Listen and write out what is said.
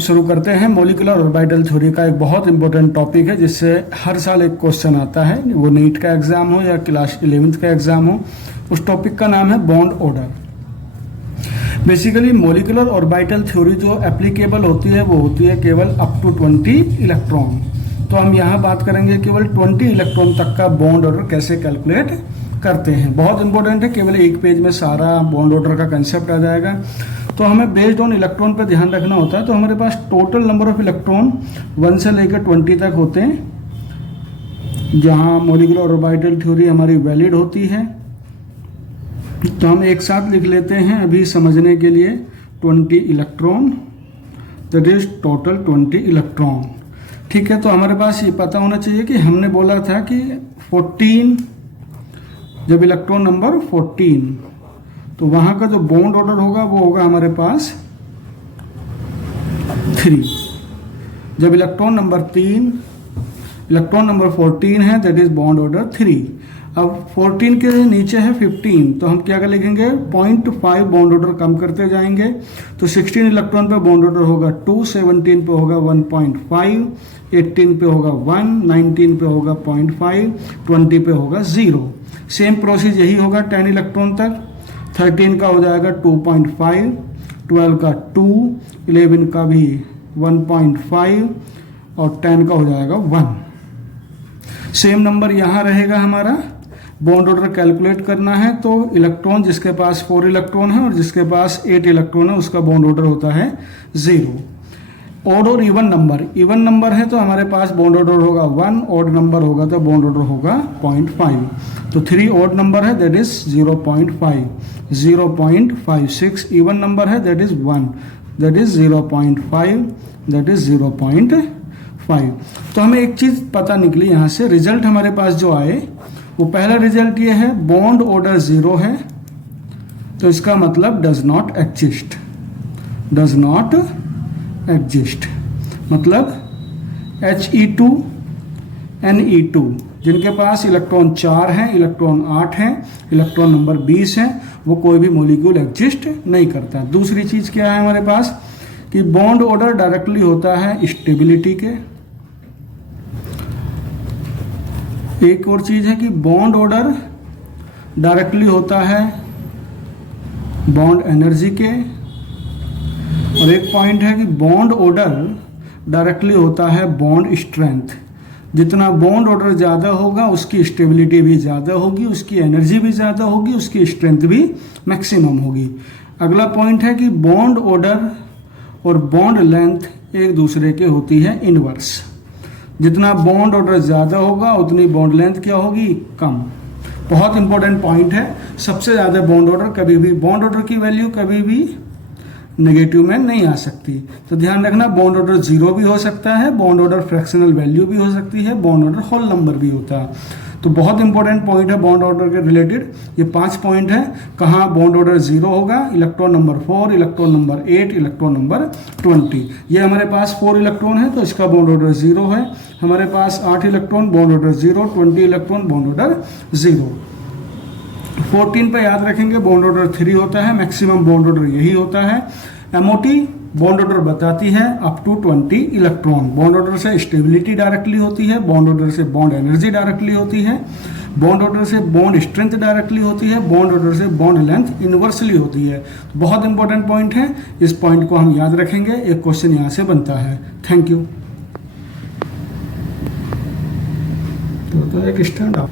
शुरू करते हैं। मॉलिक्यूलर ऑर्बिटल थ्योरी का एक बहुत इंपॉर्टेंट टॉपिक है जिससे हर साल एक क्वेश्चन आता है, वो नीट का एग्जाम हो या क्लास 11th का एग्जाम हो। उस टॉपिक का नाम है bond order. Basically molecular orbital theory जो एप्लीकेबल होती है वो होती है केवल अप टू 20 इलेक्ट्रॉन। तो हम यहाँ बात करेंगे केवल 20 इलेक्ट्रॉन तक का बॉन्ड ऑर्डर कैसे कैलकुलेट करते हैं। बहुत इंपॉर्टेंट है, केवल एक पेज में सारा बॉन्ड ऑर्डर का कंसेप्ट आ जाएगा। तो हमें बेस्ड ऑन इलेक्ट्रॉन पर ध्यान रखना होता है। तो हमारे पास टोटल नंबर ऑफ इलेक्ट्रॉन 1 से लेकर 20 तक होते हैं, जहाँ मॉलिक्यूलर ऑर्बिटल थ्योरी हमारी वैलिड होती है। तो हम एक साथ लिख लेते हैं अभी समझने के लिए 20 electron, that is total 20 electron. ठीक है, तो हमारे पास ये पता होना चाहिए कि हमने बोला था कि 14, जब इलेक्ट्रॉन नंबर 14, तो वहां का जो बॉन्ड ऑर्डर होगा वो होगा हमारे पास 3। जब इलेक्ट्रॉन नंबर 3, इलेक्ट्रॉन नंबर 14 है, दैट इज बॉन्ड ऑर्डर 3। अब 14 के नीचे है 15, तो हम क्या कर लिखेंगे 0.5 बॉन्ड ऑर्डर कम करते जाएंगे। तो 16 इलेक्ट्रॉन पे बॉन्ड ऑर्डर होगा 2, 17 पे होगा 1.5, 18 पे होगा 1, 19 पे होगा 0.5, 20 पे होगा 0। सेम प्रोसेस यही होगा 10 इलेक्ट्रॉन तक। 13 का हो जाएगा 2.5, 12 का 2, 11 का भी 1.5 और 10 का हो जाएगा 1। सेम नंबर यहाँ रहेगा हमारा। बॉन्ड ऑर्डर कैलकुलेट करना है तो इलेक्ट्रॉन जिसके पास 4 इलेक्ट्रॉन है और जिसके पास 8 इलेक्ट्रॉन है उसका बॉन्ड ऑर्डर होता है 0। ऑड और इवन नंबर, इवन नंबर है तो हमारे पास बॉन्ड ऑर्डर होगा 1, ऑड नंबर होगा तो बॉन्ड ऑर्डर होगा 0.5। तो 3 ऑड नंबर है, दैट इज 0.5, 0.56 इवन नंबर है, that is 1, that is 0.5, that is 0.5। तो हमें एक चीज पता निकली यहाँ से, रिजल्ट हमारे पास जो आए वो पहला रिजल्ट ये है बॉन्ड ऑर्डर 0 है, तो इसका मतलब does not exist, does not exist. मतलब He2 Ne2 जिनके पास इलेक्ट्रॉन 4 हैं, इलेक्ट्रॉन 8 हैं, इलेक्ट्रॉन नंबर 20 है, वो कोई भी मॉलिक्यूल एग्जिस्ट नहीं करता। दूसरी चीज क्या है हमारे पास कि बॉन्ड ऑर्डर डायरेक्टली होता है स्टेबिलिटी के। एक और चीज है कि बॉन्ड ऑर्डर डायरेक्टली होता है बॉन्ड एनर्जी के। और एक पॉइंट है कि बॉन्ड ऑर्डर डायरेक्टली होता है बॉन्ड स्ट्रेंथ। जितना बॉन्ड ऑर्डर ज़्यादा होगा उसकी स्टेबिलिटी भी ज़्यादा होगी, उसकी एनर्जी भी ज़्यादा होगी, उसकी स्ट्रेंथ भी मैक्सिमम होगी। अगला पॉइंट है कि बॉन्ड ऑर्डर और बॉन्ड लेंथ एक दूसरे के होती है इनवर्स। जितना बॉन्ड ऑर्डर ज़्यादा होगा उतनी बॉन्ड लेंथ क्या होगी, कम। बहुत इंपॉर्टेंट पॉइंट है। सबसे ज़्यादा बॉन्ड ऑर्डर कभी भी, बॉन्ड ऑर्डर की वैल्यू कभी भी नेगेटिव में नहीं आ सकती। तो ध्यान रखना, बॉन्ड ऑर्डर 0 भी हो सकता है, बॉन्ड ऑर्डर फ्रैक्शनल वैल्यू भी हो सकती है, बॉन्ड ऑर्डर होल नंबर भी होता है। तो बहुत इंपॉर्टेंट पॉइंट है बॉन्ड ऑर्डर के रिलेटेड। ये 5 पॉइंट है। कहाँ बॉन्ड ऑर्डर 0 होगा, electron number 4, electron number 8, electron number 20। ये हमारे पास 4 इलेक्ट्रॉन है तो इसका बॉन्ड ऑर्डर 0 है। हमारे पास 8 electron, bond order 0, 20 electron, bond order 0। 14 पे याद रखेंगे बॉन्ड ऑर्डर 3 होता है, मैक्सिमम बॉन्ड ऑर्डर यही होता है। MOT बॉन्ड ऑर्डर बताती है up to 20 electron. Bond order से स्टेबिलिटी डायरेक्टली होती है, बॉन्ड ऑर्डर से बॉन्ड एनर्जी डायरेक्टली होती है, बॉन्ड ऑर्डर से बॉन्ड स्ट्रेंथ डायरेक्टली होती है, बॉन्ड ऑर्डर से बॉन्ड लेंथ इनवर्सली होती है। बहुत इंपॉर्टेंट पॉइंट है, इस पॉइंट को हम याद रखेंगे। एक क्वेश्चन यहाँ से बनता है। Thank you. तो एक स्टैंड अप।